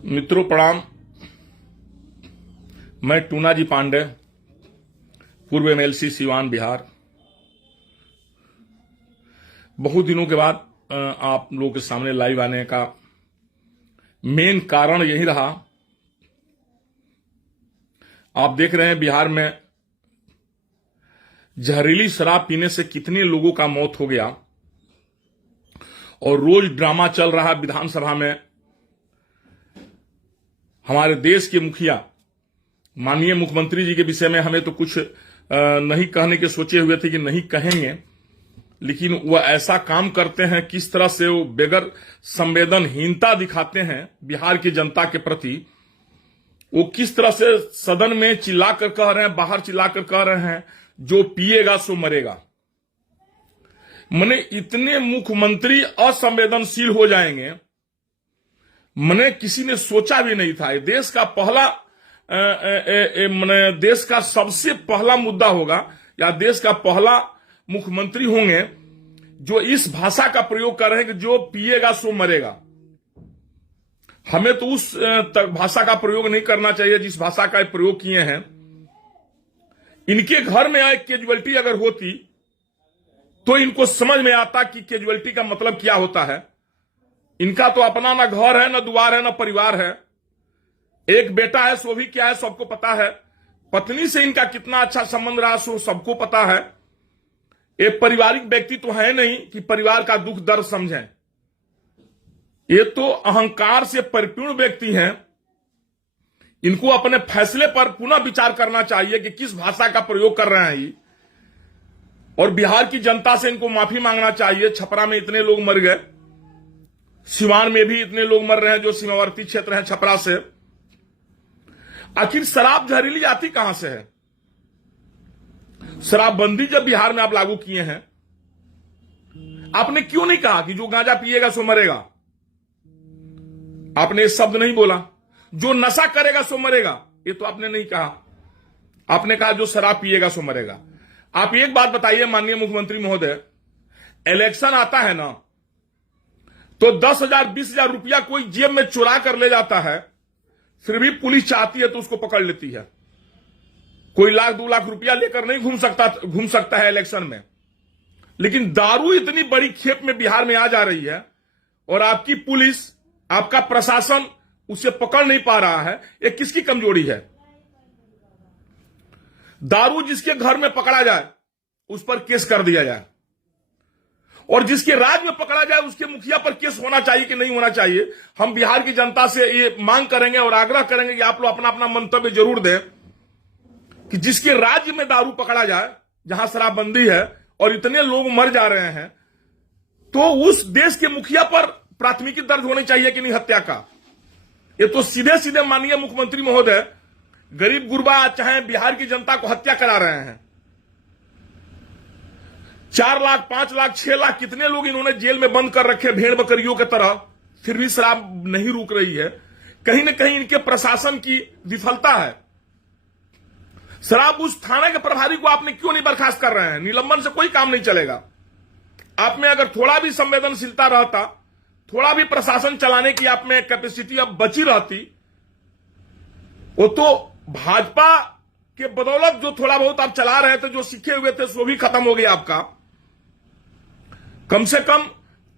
मित्रों प्रणाम। मैं टूनाजी पांडे, पूर्व एमएलसी सिवान बिहार। बहुत दिनों के बाद आप लोगों के सामने लाइव आने का मेन कारण यही रहा। आप देख रहे हैं बिहार में जहरीली शराब पीने से कितने लोगों का मौत हो गया और रोज ड्रामा चल रहा है विधानसभा में। हमारे देश के मुखिया माननीय मुख्यमंत्री जी के विषय में हमें तो कुछ नहीं कहने के सोचे हुए थे कि नहीं कहेंगे, लेकिन वह ऐसा काम करते हैं, किस तरह से वो बेगर संवेदनहीनता दिखाते हैं बिहार की जनता के प्रति। वो किस तरह से सदन में चिल्लाकर कह रहे हैं, बाहर चिल्लाकर कह रहे हैं जो पिएगा सो मरेगा। मने इतने मुख्यमंत्री असंवेदनशील हो जाएंगे, मने किसी ने सोचा भी नहीं था। देश का पहला मने देश का सबसे पहला मुद्दा होगा या देश का पहला मुख्यमंत्री होंगे जो इस भाषा का प्रयोग कर रहे हैं कि जो पिएगा सो मरेगा। हमें तो उस भाषा का प्रयोग नहीं करना चाहिए जिस भाषा का प्रयोग किए हैं। इनके घर में एक कैजुअलिटी अगर होती तो इनको समझ में आता कि कैजुअलिटी का मतलब क्या होता है। इनका तो अपना ना घर है, ना द्वार है, ना परिवार है। एक बेटा है, सो भी क्या है सबको पता है। पत्नी से इनका कितना अच्छा संबंध रहा सो सबको पता है। एक पारिवारिक व्यक्ति तो है नहीं कि परिवार का दुख दर्द समझें। ये तो अहंकार से परिपूर्ण व्यक्ति हैं। इनको अपने फैसले पर पुनः विचार करना चाहिए कि किस भाषा का प्रयोग कर रहे हैं ये, और बिहार की जनता से इनको माफी मांगना चाहिए। छपरा में इतने लोग मर गए, सिवान में भी इतने लोग मर रहे हैं जो सीमावर्ती क्षेत्र हैं छपरा से। आखिर शराब जहरीली आती कहां से है? शराबबंदी जब बिहार में आप लागू किए हैं, आपने क्यों नहीं कहा कि जो गांजा पिएगा सो मरेगा? आपने ये शब्द नहीं बोला। जो नशा करेगा सो मरेगा, ये तो आपने नहीं कहा। आपने कहा जो शराब पिएगा सो मरेगा। आप एक बात बताइए माननीय मुख्यमंत्री महोदय, इलेक्शन आता है ना तो 10,000 20,000 रुपया कोई जेब में चुरा कर ले जाता है, फिर भी पुलिस चाहती है तो उसको पकड़ लेती है। कोई 1,00,000 2,00,000 रुपया लेकर नहीं घूम सकता है इलेक्शन में। लेकिन दारू इतनी बड़ी खेप में बिहार में आ जा रही है और आपकी पुलिस, आपका प्रशासन उसे पकड़ नहीं पा रहा है। ये किसकी कमजोरी है? दारू जिसके घर में पकड़ा जाए उस पर केस कर दिया जाए, और जिसके राज्य में पकड़ा जाए उसके मुखिया पर केस होना चाहिए कि नहीं होना चाहिए। हम बिहार की जनता से ये मांग करेंगे और आग्रह करेंगे कि आप लोग अपना अपना मंतव्य जरूर दें कि जिसके राज्य में दारू पकड़ा जाए, जहां शराबबंदी है और इतने लोग मर जा रहे हैं, तो उस देश के मुखिया पर प्राथमिकी दर्ज होनी चाहिए कि नहीं हत्या का। ये तो सीधे सीधे माननीय मुख्यमंत्री महोदय गरीब गुरबा चाहे बिहार की जनता को हत्या करा रहे हैं। 4 लाख 5 लाख 6 लाख कितने लोग इन्होंने जेल में बंद कर रखे भेड़ बकरियों की तरह, फिर भी शराब नहीं रुक रही है। कहीं ना कहीं इनके प्रशासन की विफलता है। शराब उस थाने के प्रभारी को आपने क्यों नहीं बर्खास्त कर रहे हैं? निलंबन से कोई काम नहीं चलेगा। आप में अगर थोड़ा भी संवेदनशीलता रहता, थोड़ा भी प्रशासन चलाने की आप में कैपेसिटी अब बची रहती, वो तो भाजपा के बदौलत जो थोड़ा बहुत आप चला रहे थे, जो सीखे हुए थे, सो भी खत्म हो गया आपका। कम से कम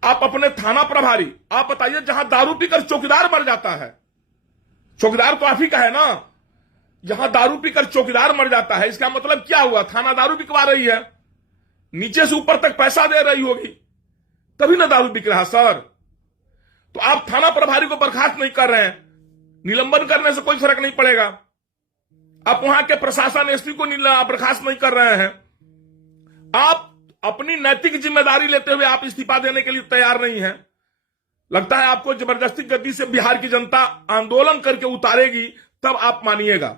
आप अपने थाना प्रभारी, आप बताइए, जहां दारू पीकर चौकीदार मर जाता है, चौकीदार तो आप ही का है ना, जहां दारू पीकर चौकीदार मर जाता है, इसका मतलब क्या हुआ? थाना दारू बिकवा रही है, नीचे से ऊपर तक पैसा दे रही होगी, तभी ना दारू बिक रहा सर। तो आप थाना प्रभारी को बर्खास्त नहीं कर रहे हैं, निलंबन करने से कोई फर्क नहीं पड़ेगा। आप वहां के प्रशासन एसपी को बर्खास्त नहीं कर रहे हैं। आप अपनी नैतिक जिम्मेदारी लेते हुए आप इस्तीफा देने के लिए तैयार नहीं है। लगता है आपको जबरदस्ती गति से बिहार की जनता आंदोलन करके उतारेगी, तब आप मानिएगा।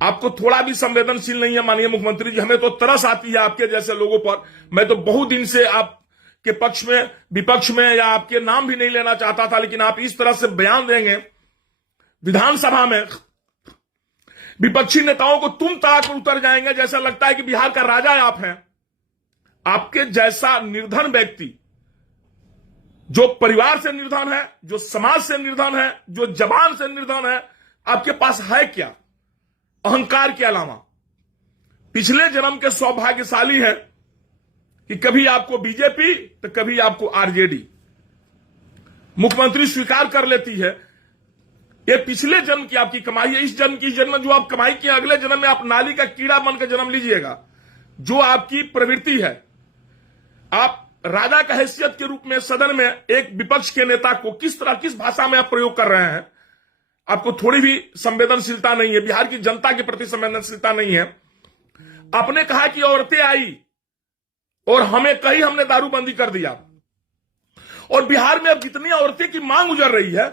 आपको थोड़ा भी संवेदनशील नहीं है माननीय मुख्यमंत्री जी। हमें तो तरस आती है आपके जैसे लोगों पर। मैं तो बहुत दिन से आपके पक्ष में, विपक्ष में, या आपके नाम भी नहीं लेना चाहता था, लेकिन आप इस तरह से बयान देंगे विधानसभा में, विपक्षी नेताओं को तुम ताक उतर जाएंगे, जैसा लगता है कि बिहार का राजा आप हैं। आपके जैसा निर्धन व्यक्ति जो परिवार से निर्धन है, जो समाज से निर्धन है, जो जबान से निर्धन है, आपके पास है क्या अहंकार के अलावा? पिछले जन्म के सौभाग्यशाली है कि कभी आपको बीजेपी तो कभी आपको आरजेडी मुख्यमंत्री स्वीकार कर लेती है। ये पिछले जन्म की आपकी कमाई है। इस जन्म की जन्म जो आप कमाई की, अगले जन्म में आप नाली का कीड़ा बनकर जन्म लीजिएगा। जो आपकी प्रवृत्ति है, आप राजा का हैसियत के रूप में सदन में एक विपक्ष के नेता को किस भाषा में आप प्रयोग कर रहे हैं, आपको थोड़ी भी संवेदनशीलता नहीं है, बिहार की जनता के प्रति संवेदनशीलता नहीं है। आपने कहा कि औरतें आई और हमें कही, हमने दारूबंदी कर दिया, और बिहार में अब जितनी औरतें की मांग गुजर रही है,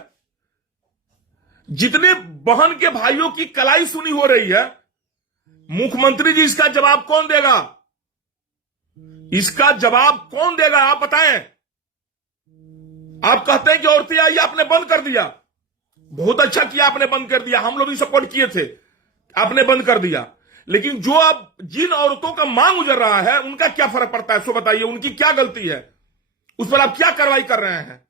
जितने बहन के भाइयों की कलाई सुनी हो रही है, मुख्यमंत्री जी इसका जवाब कौन देगा? इसका जवाब कौन देगा आप बताएं। आप कहते हैं कि औरतें आई, आपने बंद कर दिया। बहुत अच्छा किया आपने बंद कर दिया, हम लोग भी सपोर्ट किए थे, आपने बंद कर दिया। लेकिन जो अब जिन औरतों का मांग गुजर रहा है, उनका क्या फर्क पड़ता है? सो बताइए, उनकी क्या गलती है? उस पर आप क्या कार्रवाई कर रहे हैं?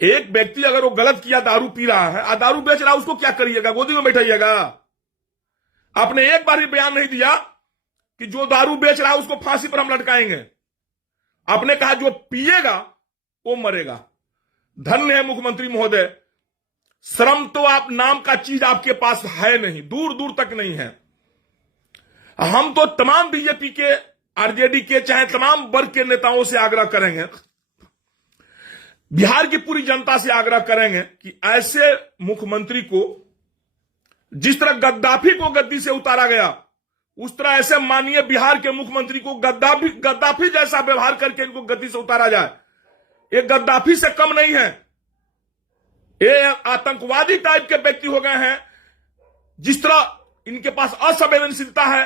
एक व्यक्ति अगर वो गलत किया, दारू पी रहा है, दारू बेच रहा है, उसको क्या करिएगा? गोदी में बैठाइएगा? आपने एक बार भी बयान नहीं दिया कि जो दारू बेच रहा है उसको फांसी पर हम लटकाएंगे। आपने कहा जो पिएगा वो मरेगा। धन्य है मुख्यमंत्री महोदय, श्रम तो आप नाम का चीज आपके पास है नहीं, दूर दूर तक नहीं है। हम तो तमाम बीजेपी के, आरजेडी के, चाहे तमाम वर्ग के नेताओं से आग्रह करेंगे, बिहार की पूरी जनता से आग्रह करेंगे कि ऐसे मुख्यमंत्री को, जिस तरह गद्दाफी को गद्दी से उतारा गया, उस तरह ऐसे माननीय बिहार के मुख्यमंत्री को गद्दाफी जैसा व्यवहार करके इनको गद्दी से उतारा जाए। ये गद्दाफी से कम नहीं है, ये आतंकवादी टाइप के व्यक्ति हो गए हैं। जिस तरह इनके पास असंवेदनशीलता है,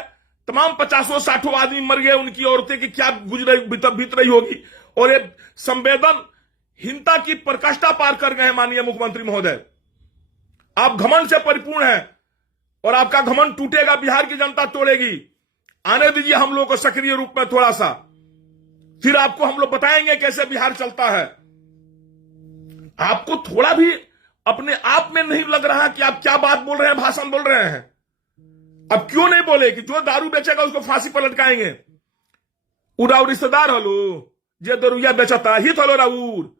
तमाम 50-60 आदमी मर गए, उनकी औरतें की क्या बीत रही होगी, और ये संवेदनहीनता की प्रकाष्ठा पार कर गए हैं माननीय मुख्यमंत्री महोदय। आप घमंड से परिपूर्ण हैं और आपका घमंड टूटेगा, बिहार की जनता तोड़ेगी। आने दीजिए हम लोग को सक्रिय रूप में थोड़ा सा, फिर आपको हम लोग बताएंगे कैसे बिहार चलता है। आपको थोड़ा भी अपने आप में नहीं लग रहा कि आप क्या बात बोल रहे हैं, भाषण बोल रहे हैं। अब क्यों नहीं बोले कि जो दारू बेचेगा उसको फांसी पर लटकाएंगे? उड़ाऊ रिश्तेदार हलो जे दरुया बेचता ही थलो राउर।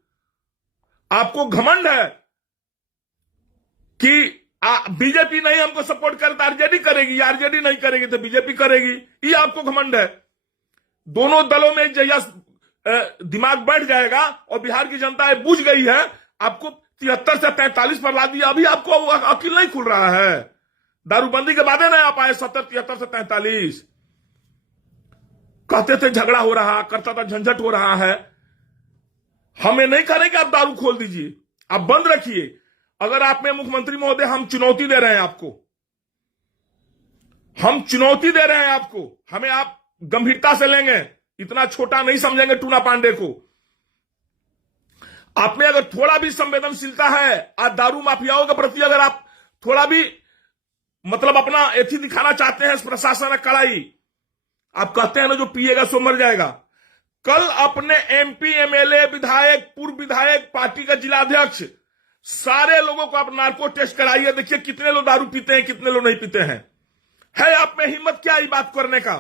आपको घमंड है कि बीजेपी नहीं हमको सपोर्ट करता, आरजेडी करेगी, आरजेडी नहीं करेगी तो बीजेपी करेगी, ये आपको घमंड है। दोनों दलों में जैसा दिमाग बैठ जाएगा और बिहार की जनता बूझ गई है, आपको 73 से 43 पर ला दिया, अभी आपको अकील नहीं खुल रहा है। दारूबंदी के बाद नहीं आप आए 73 से 43। कहते थे झगड़ा हो रहा, करता था झंझट हो रहा है। हमें नहीं करें कि आप दारू खोल दीजिए, आप बंद रखिए। अगर आप में मुख्यमंत्री महोदय, हम चुनौती दे रहे हैं आपको, हम चुनौती दे रहे हैं आपको, हमें आप गंभीरता से लेंगे, इतना छोटा नहीं समझेंगे टूना पांडे को। आप में अगर थोड़ा भी संवेदनशीलता है, आज दारू माफियाओं के प्रति अगर आप थोड़ा भी मतलब अपना एथी दिखाना चाहते हैं, प्रशासन है कड़ाई, आप कहते हैं ना जो पिएगा सो मर जाएगा। कल अपने एमपी, एमएलए, विधायक, पूर्व विधायक, पार्टी का जिलाध्यक्ष, सारे लोगों को आप नार्को टेस्ट कराइए, देखिए कितने लोग दारू पीते हैं, कितने लोग नहीं पीते हैं। है आप में हिम्मत क्या ये बात करने का?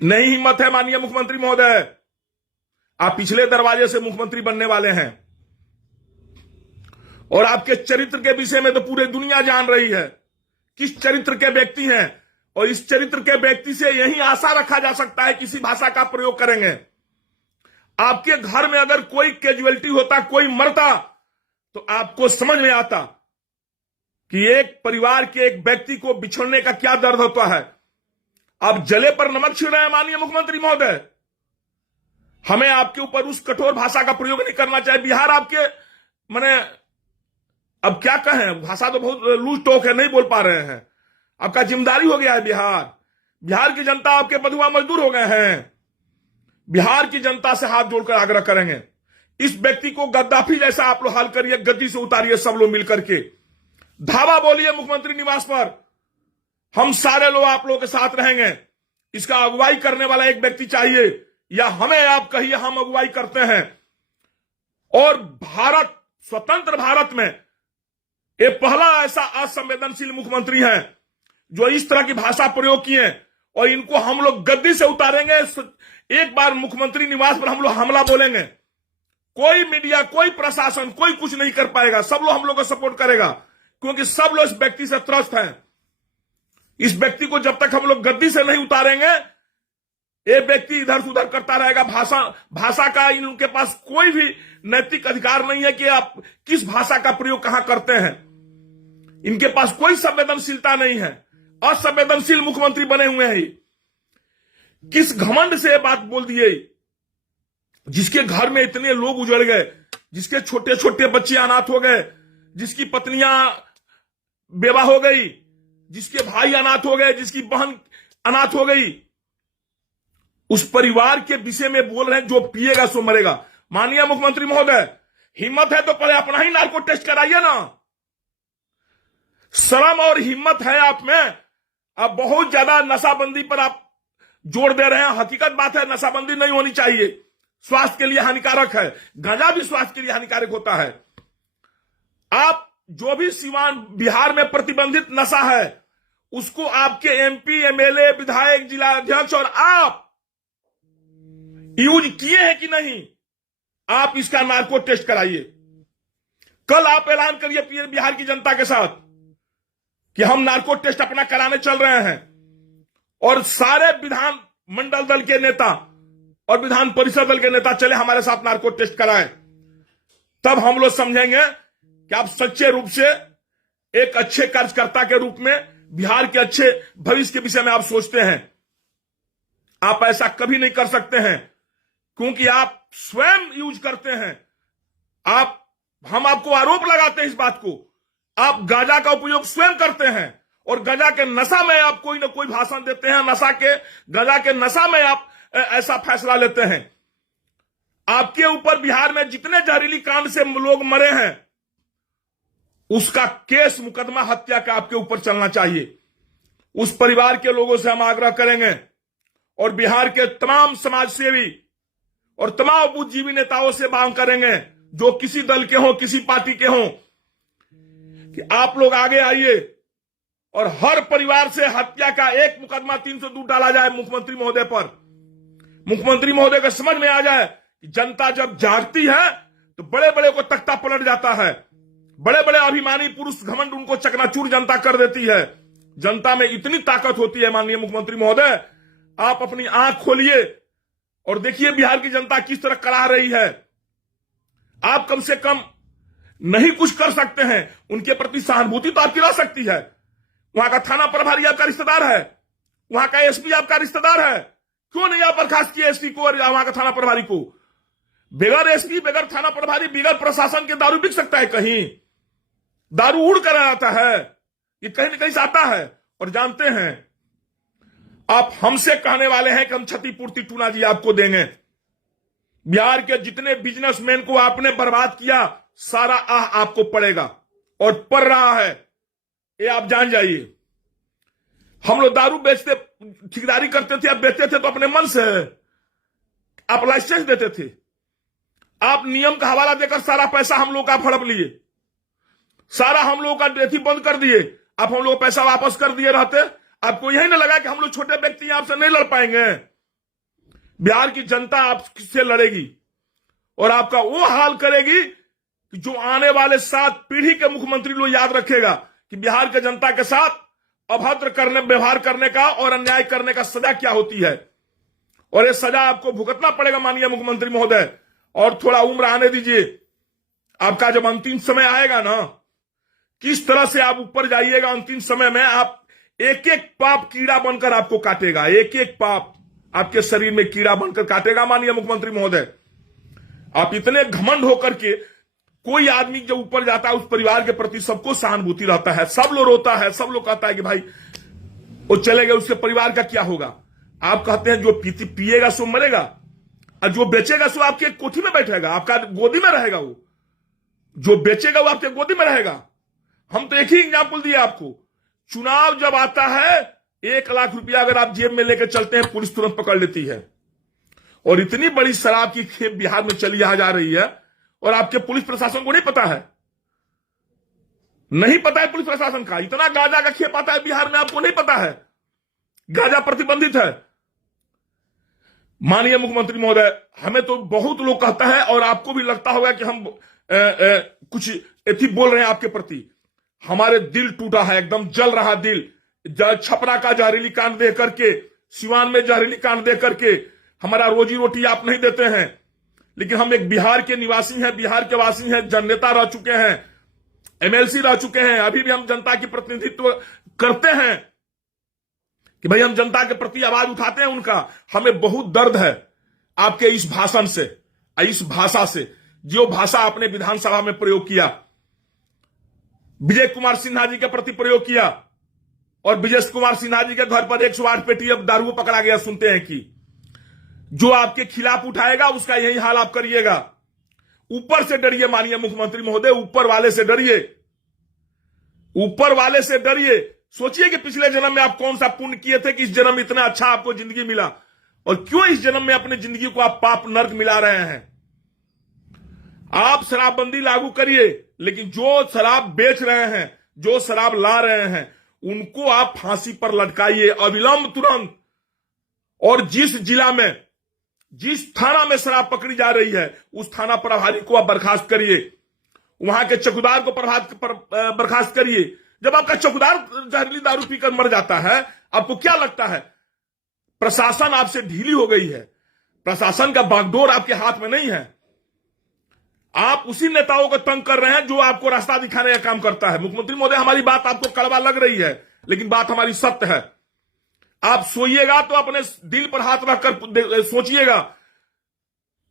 नहीं हिम्मत है माननीय मुख्यमंत्री महोदय। आप पिछले दरवाजे से मुख्यमंत्री बनने वाले हैं और आपके चरित्र के विषय में तो पूरी दुनिया जान रही है, किस चरित्र के व्यक्ति हैं, और इस चरित्र के व्यक्ति से यही आशा रखा जा सकता है किसी भाषा का प्रयोग करेंगे। आपके घर में अगर कोई कैजुअलिटी होता, कोई मरता, तो आपको समझ में आता कि एक परिवार के एक व्यक्ति को बिछड़ने का क्या दर्द होता है। अब जले पर नमक छिड़ रहे हैं माननीय मुख्यमंत्री महोदय। हमें आपके ऊपर उस कठोर भाषा का प्रयोग नहीं करना चाहिए। बिहार आपके माने अब क्या कहें, भाषा तो बहुत लूज टोक है, नहीं बोल पा रहे हैं। आपका जिम्मेदारी हो गया है बिहार की जनता आपके बधुआ मजदूर हो गए हैं। बिहार की जनता से हाथ जोड़कर आग्रह करेंगे, इस व्यक्ति को गद्दाफी जैसा आप लोग हाल करिए, गद्दी से उतारिए, सब लोग मिलकर के धावा बोलिए मुख्यमंत्री निवास पर। हम सारे लोग आप लोगों के साथ रहेंगे। इसका अगुवाई करने वाला एक व्यक्ति चाहिए, या हमें आप कहिए, हम अगुवाई करते हैं। और भारत, स्वतंत्र भारत में ये पहला ऐसा असंवेदनशील मुख्यमंत्री है जो इस तरह की भाषा प्रयोग किए, और इनको हम लोग गद्दी से उतारेंगे। एक बार मुख्यमंत्री निवास पर हम लोग हमला बोलेंगे, कोई मीडिया, कोई प्रशासन, कोई कुछ नहीं कर पाएगा। सब लोग हम लोग को सपोर्ट करेगा, क्योंकि सब लोग इस व्यक्ति से त्रस्त हैं। इस व्यक्ति को जब तक हम लोग गद्दी से नहीं उतारेंगे, ये व्यक्ति इधर से उधर करता रहेगा। भाषा का इनके पास कोई भी नैतिक अधिकार नहीं है कि आप किस भाषा का प्रयोग कहां करते हैं। इनके पास कोई संवेदनशीलता नहीं है, असंवेदनशील मुख्यमंत्री बने हुए हैं। किस घमंड से ये बात बोल दिए, जिसके घर में इतने लोग उजड़ गए, जिसके छोटे छोटे बच्चे अनाथ हो गए, जिसकी पत्नियां बेवा हो गई, जिसके भाई अनाथ हो गए, जिसकी बहन अनाथ हो गई, उस परिवार के विषय में बोल रहे हैं जो पिएगा सो मरेगा। माननीय मुख्यमंत्री महोदय, हिम्मत है तो पहले अपना ही नार्को टेस्ट कराइए ना। शर्म और हिम्मत है आप में। अब बहुत ज्यादा नशाबंदी पर आप जोर दे रहे हैं। हकीकत बात है, नशाबंदी नहीं होनी चाहिए, स्वास्थ्य के लिए हानिकारक है। गांजा भी स्वास्थ्य के लिए हानिकारक होता है। आप जो भी सिवान बिहार में प्रतिबंधित नशा है, उसको आपके एमपी, एमएलए, विधायक, जिला अध्यक्ष और आप यूज किए हैं कि नहीं, आप इसका नार्को टेस्ट कराइए। कल आप ऐलान करिए बिहार की जनता के साथ कि हम नार्को टेस्ट अपना कराने चल रहे हैं, और सारे विधान मंडल दल के नेता और विधान परिषद दल के नेता चले हमारे साथ नार्को टेस्ट कराएं। तब हम लोग समझेंगे कि आप सच्चे रूप से एक अच्छे कार्यकर्ता के रूप में बिहार के अच्छे भविष्य के विषय में आप सोचते हैं। आप ऐसा कभी नहीं कर सकते हैं, क्योंकि आप स्वयं यूज करते हैं। हम आपको आरोप लगाते हैं इस बात को, आप गांजा का उपयोग स्वयं करते हैं, और गांजा के नशा में आप कोई ना कोई भाषण देते हैं। गांजा के नशा में आप ऐसा फैसला लेते हैं। आपके ऊपर बिहार में जितने जहरीली कांड से लोग मरे हैं, उसका केस, मुकदमा हत्या का आपके ऊपर चलना चाहिए। उस परिवार के लोगों से हम आग्रह करेंगे, और बिहार के तमाम समाजसेवी और तमाम बुद्धिजीवी नेताओं से मांग करेंगे, जो किसी दल के हों, किसी पार्टी के हों, कि आप लोग आगे आइए और हर परिवार से हत्या का एक मुकदमा 302 डाला जाए मुख्यमंत्री महोदय पर। मुख्यमंत्री महोदय को समझ में आ जाए कि जनता जब जागती है तो बड़े बड़े को तख्ता पलट जाता है। बड़े बड़े अभिमानी पुरुष घमंड उनको चकनाचूर जनता कर देती है। जनता में इतनी ताकत होती है। माननीय मुख्यमंत्री महोदय, आप अपनी आंख खोलिए और देखिए बिहार की जनता किस तरह करा रही है। आप कम से कम नहीं कुछ कर सकते हैं, उनके प्रति सहानुभूति तो आपकी रह सकती है। वहां का थाना प्रभारी आपका रिश्तेदार है, वहां का एसपी आपका रिश्तेदार है, क्यों नहीं आप बर्खास्त किए एसपी को और वहां का थाना प्रभारी को? बगैर एसपी, बगैर थाना प्रभारी, बगैर प्रशासन के दारू बिक सकता है कहीं? दारू उड़ कर आता है, ये कहीं ना कहीं से आता है। और जानते हैं, आप हमसे कहने वाले हैं कि हम क्षतिपूर्ति टूना जी आपको देंगे। बिहार के जितने बिजनेसमैन को आपने बर्बाद किया, सारा आह आपको पड़ेगा, और पड़ रहा है, ये आप जान जाइए। हम लोग दारू बेचते, ठेकेदारी करते थे, आप बेचते थे तो अपने मन से, आप लाइसेंस देते थे, आप नियम का हवाला देकर सारा पैसा हम लोग का हड़प लिए, सारा हम लोग का डेथी बंद कर दिए। आप हम लोग पैसा वापस कर दिए रहते, आपको यही ना लगा कि हम लोग छोटे व्यक्ति आपसे नहीं लड़ पाएंगे। बिहार की जनता आपसे लड़ेगी और आपका वो हाल करेगी कि जो आने वाले 7 पीढ़ी के मुख्यमंत्री लोग याद रखेगा कि बिहार के जनता के साथ अभद्र व्यवहार करने का और अन्याय करने का सजा क्या होती है। और ये सजा आपको भुगतना पड़ेगा माननीय मुख्यमंत्री महोदय। और थोड़ा उम्र आने दीजिए, आपका जब अंतिम समय आएगा ना, किस तरह से आप ऊपर जाइएगा अंतिम समय में, आप एक एक पाप कीड़ा बनकर आपको काटेगा, एक एक पाप आपके शरीर में कीड़ा बनकर काटेगा। माननीय मुख्यमंत्री महोदय, आप इतने घमंड होकर के, कोई आदमी जब ऊपर जाता है उस परिवार के प्रति सबको सहानुभूति रहता है, सब लोग रोता है, सब लोग कहता है कि भाई वो चले गए, उसके परिवार का क्या होगा। आप कहते हैं जो पिएगा सो मरेगा, और जो बेचेगा सो आपके कोठी में बैठेगा, आपका गोदी में रहेगा। वो जो बेचेगा वो आपके गोदी में रहेगा। हम तो एक ही एग्जाम्पल दिए आपको, चुनाव जब आता है 1 लाख रुपया अगर आप जेब में लेकर चलते हैं, पुलिस तुरंत पकड़ लेती है। और इतनी बड़ी शराब की खेप बिहार में चली आ जा रही है और आपके पुलिस प्रशासन को नहीं पता है। नहीं पता है पुलिस प्रशासन का, इतना गांजा का खेप आता है बिहार में, आपको नहीं पता है। गांजा प्रतिबंधित है। माननीय मुख्यमंत्री महोदय, हमें तो बहुत लोग कहता है और आपको भी लगता होगा कि हम कुछ एथी बोल रहे हैं आपके प्रति। हमारे दिल टूटा है, एकदम जल रहा दिल। छपरा का जहरीली कांड देख करके, सिवान में जहरीली कांड देख करके हमारा रोजी रोटी आप नहीं देते हैं। लेकिन हम एक बिहार के निवासी हैं, बिहार के वासी हैं, जननेता रह चुके हैं, एमएलसी रह चुके हैं, अभी भी हम जनता की प्रतिनिधित्व करते हैं कि भाई हम जनता के प्रति आवाज उठाते हैं उनका। हमें बहुत दर्द है आपके इस भाषण से, इस भाषा से, जो भाषा आपने विधानसभा में प्रयोग किया, विजय कुमार सिन्हा जी के प्रति प्रयोग किया। और विजय कुमार सिन्हा जी के घर पर 108 पेटी अब दारू पकड़ा गया। सुनते हैं कि जो आपके खिलाफ उठाएगा उसका यही हाल आप करिएगा। ऊपर से डरिए माननीय मुख्यमंत्री महोदय, ऊपर वाले से डरिए, ऊपर वाले से डरिए। सोचिए कि पिछले जन्म में आप कौन सा पुण्य किए थे कि इस जन्म इतना अच्छा आपको जिंदगी मिला, और क्यों इस जन्म में अपनी जिंदगी को आप पाप नर्क मिला रहे हैं। आप शराबबंदी लागू करिए, लेकिन जो शराब बेच रहे हैं, जो शराब ला रहे हैं, उनको आप फांसी पर लटकाइए अविलंब, तुरंत। और जिस जिला में, जिस थाना में शराब पकड़ी जा रही है, उस थाना प्रभारी को आप बर्खास्त करिए, वहां के चौकीदार को बर्खास्त करिए। जब आपका चौकीदार जहरीली दारू पीकर मर जाता है, आपको क्या लगता है प्रशासन आपसे ढीली हो गई है? प्रशासन का बागडोर आपके हाथ में नहीं है। आप उसी नेताओं को तंग कर रहे हैं जो आपको रास्ता दिखाने का काम करता है। मुख्यमंत्री महोदय, हमारी बात आपको कड़वा लग रही है, लेकिन बात हमारी सत्य है। आप सोइएगा तो अपने दिल पर हाथ रखकर सोचिएगा,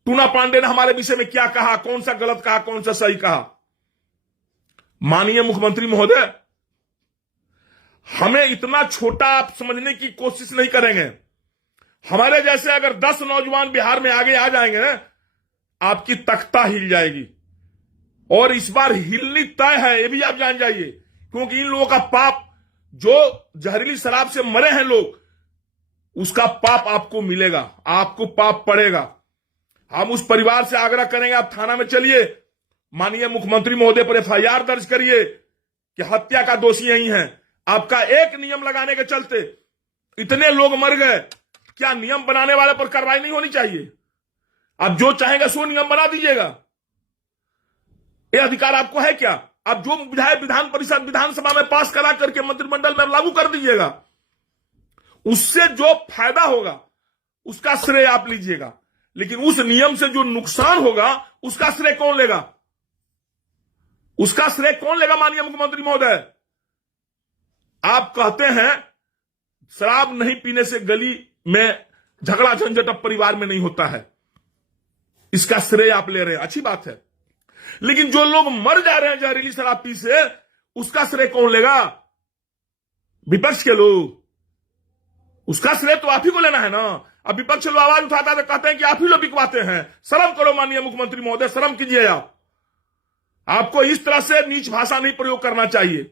टूना पांडे ने हमारे विषय में क्या कहा, कौन सा गलत कहा, कौन सा सही कहा। माननीय मुख्यमंत्री महोदय, हमें इतना छोटा आप समझने की कोशिश नहीं करेंगे। हमारे जैसे अगर 10 नौजवान बिहार में आगे आ जाएंगे ना, आपकी तख्ता हिल जाएगी। और इस बार हिलनी तय है, ये भी आप जान जाइए, क्योंकि इन लोगों का पाप, जो जहरीली शराब से मरे हैं लोग, उसका पाप आपको मिलेगा, आपको पाप पड़ेगा। हम उस परिवार से आग्रह करेंगे, आप थाना में चलिए, माननीय मुख्यमंत्री महोदय पर एफआईआर दर्ज करिए कि हत्या का दोषी यही है। आपका एक नियम लगाने के चलते इतने लोग मर गए, क्या नियम बनाने वाले पर कार्रवाई नहीं होनी चाहिए? आप जो चाहेंगे सो नियम बना दीजिएगा, यह अधिकार आपको है क्या? आप जो विधायक विधान परिषद विधानसभा में पास करा करके मंत्रिमंडल में लागू कर दीजिएगा, उससे जो फायदा होगा उसका श्रेय आप लीजिएगा, लेकिन उस नियम से जो नुकसान होगा उसका श्रेय कौन लेगा? उसका श्रेय कौन लेगा? माननीय मुख्यमंत्री महोदय, आप कहते हैं शराब नहीं पीने से गली में झगड़ा झंझट अब परिवार में नहीं होता है, इसका श्रेय आप ले रहे हैं, अच्छी बात है। लेकिन जो लोग मर जा रहे हैं जहरीली शराब पी से, उसका श्रेय कौन लेगा? विपक्ष के लोग। उसका श्रेय तो आप ही को लेना है ना। अब विपक्ष लोग आवाज उठाता है तो कहते हैं कि आप ही लोग बिकवाते हैं। शर्म करो माननीय मुख्यमंत्री महोदय, शर्म कीजिए। आपको इस तरह से नीच भाषा नहीं प्रयोग करना चाहिए,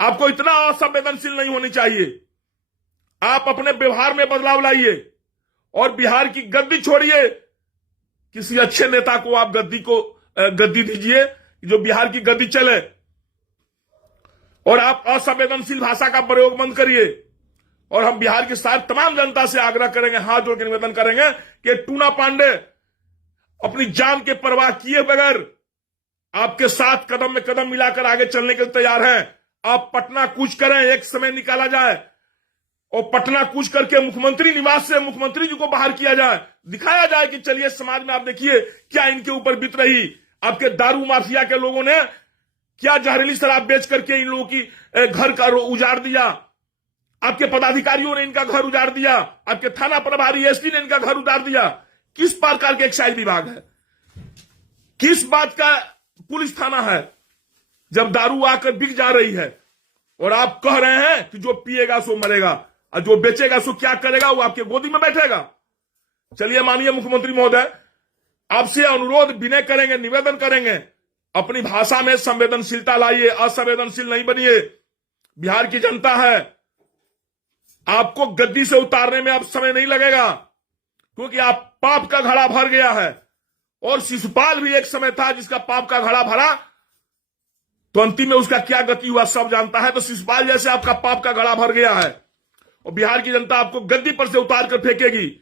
आपको इतना असंवेदनशील नहीं होनी चाहिए। आप अपने व्यवहार में बदलाव लाइए और बिहार की गद्दी छोड़िए। किसी अच्छे नेता को आप गद्दी दीजिए जो बिहार की गद्दी चले, और आप असंवेदनशील भाषा का प्रयोग बंद करिए। और हम बिहार की सारी तमाम जनता से आग्रह करेंगे, हाथ जोड़ के निवेदन करेंगे कि टूना पांडे अपनी जान के परवाह किए बगैर आपके साथ कदम में कदम मिलाकर आगे चलने के लिए तैयार हैं। आप पटना कूच करें, एक समय निकाला जाए और पटना कूच करके मुख्यमंत्री निवास से मुख्यमंत्री जी को बाहर किया जाए, दिखाया जाए कि चलिए समाज में आप देखिए क्या इनके ऊपर बीत रही। आपके दारू माफिया के लोगों ने क्या जहरीली शराब बेच करके इन लोगों की घर का उजाड़ दिया, आपके पदाधिकारियों ने इनका घर उजाड़ दिया, आपके थाना प्रभारी एसपी ने इनका घर उजाड़ दिया। किस प्रकार के एक्साइज विभाग है, किस बात का पुलिस थाना है जब दारू आकर बिक जा रही है और आप कह रहे हैं कि जो पिएगा सो मरेगा और जो बेचेगा सो क्या करेगा, वो आपके गोदी में बैठेगा। चलिए माननीय मुख्यमंत्री महोदय, आपसे अनुरोध विनय करेंगे, निवेदन करेंगे, अपनी भाषा में संवेदनशीलता लाइए, असंवेदनशील नहीं बनिए। बिहार की जनता है, आपको गद्दी से उतारने में अब समय नहीं लगेगा, क्योंकि आप पाप का घड़ा भर गया है। और शिशुपाल भी एक समय था जिसका पाप का घड़ा भरा, तो अंतिम में उसका क्या गति हुआ सब जानता है। तो शिशुपाल जैसे आपका पाप का घड़ा भर गया है और बिहार की जनता आपको गद्दी पर से उतार कर फेंकेगी।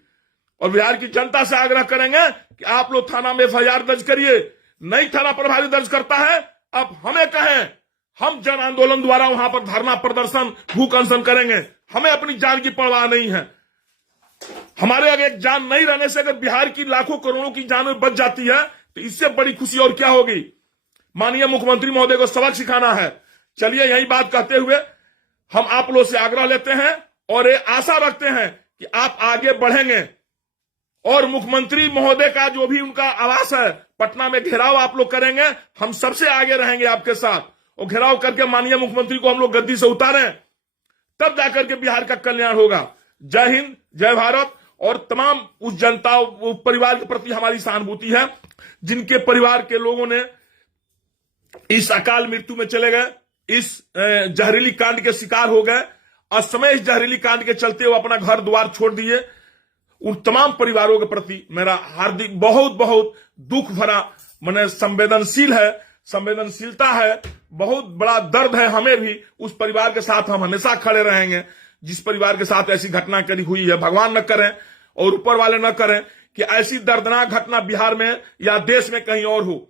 और बिहार की जनता से आग्रह करेंगे कि आप लोग थाना में एफआईआर दर्ज करिए। नहीं थाना प्रभारी दर्ज करता है, अब हमें कहें, हम जन आंदोलन द्वारा वहां पर धरना प्रदर्शन भूख अनशन करेंगे। हमें अपनी जान की परवाह नहीं है। हमारे अगर एक जान नहीं रहने से अगर बिहार की लाखों करोड़ों की जान बच जाती है तो इससे बड़ी खुशी और क्या होगी। माननीय मुख्यमंत्री महोदय को सबक सिखाना है। चलिए यही बात कहते हुए हम आप लोगों से आग्रह लेते हैं और ये आशा रखते हैं कि आप आगे बढ़ेंगे और मुख्यमंत्री महोदय का जो भी उनका आवास है पटना में घेराव आप लोग करेंगे। हम सबसे आगे रहेंगे आपके साथ और घेराव करके माननीय मुख्यमंत्री को हम लोग गद्दी से उतारें, तब जाकर के बिहार का कल्याण होगा। जय हिंद, जय भारत। और तमाम उस जनता उस परिवार के प्रति हमारी सहानुभूति है जिनके परिवार के लोगों ने इस अकाल मृत्यु में चले गए, इस जहरीली कांड के शिकार हो गए। असमय इस जहरीली कांड के चलते वो अपना घर द्वार छोड़ दिए। उन तमाम परिवारों के प्रति मेरा हार्दिक बहुत बहुत दुख भरा मैंने संवेदनशीलता है, बहुत बड़ा दर्द है हमें भी। उस परिवार के साथ हम हमेशा खड़े रहेंगे जिस परिवार के साथ ऐसी घटना करी हुई है। भगवान न करें और ऊपर वाले न करें कि ऐसी दर्दनाक घटना बिहार में या देश में कहीं और हो।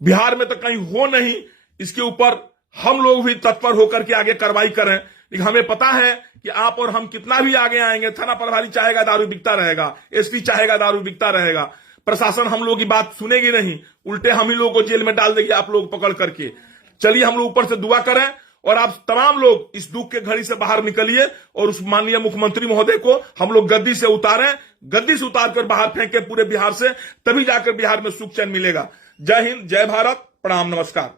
बिहार में तो कहीं हो नहीं, इसके ऊपर हम लोग भी तत्पर होकर के आगे कार्रवाई करें। लेकिन हमें पता है कि आप और हम कितना भी आगे आएंगे, थाना प्रभारी चाहेगा दारू बिकता रहेगा, एसपी चाहेगा दारू बिकता रहेगा, प्रशासन हम लोग की बात सुनेगी नहीं, उल्टे हम ही लोग को जेल में डाल देगी आप लोग पकड़ करके। चलिए हम लोग ऊपर से दुआ करें और आप तमाम लोग इस दुख के घड़ी से बाहर निकलिए और उस माननीय मुख्यमंत्री महोदय को हम लोग गद्दी से उतारें, गद्दी से उतार कर बाहर फेंके पूरे बिहार से, तभी जाकर बिहार में सुख चैन मिलेगा। जय हिंद, जय भारत, प्रणाम, नमस्कार।